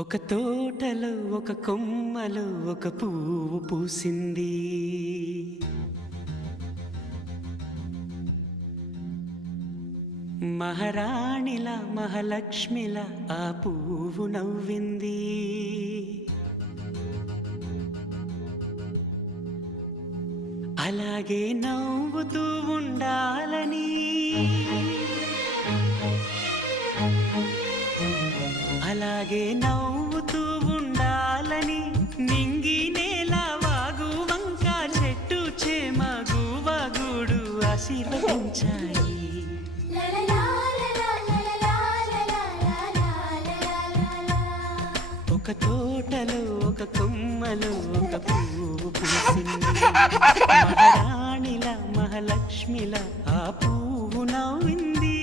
ఒక తోటలో ఒక కొమ్మలో ఒక పువ్వు పూసింది. మహారాణిలా మహాలక్ష్మిలా ఆ పువ్వు నవ్వింది. అలాగే నవ్వుతూ ఉండాలని, అలాగే నవ్వుతూ ఉండాలని నింగి నేల వాగు వంక చెట్టు చేమ గువగూడు ఆశీర్వదించాయి. ఒక తోటలో ఒక కొమ్మలో ఒక పువ్వు పూసింది. మహారాణిలా మహాలక్ష్మిలా ఆ పువ్వు నవ్వింది.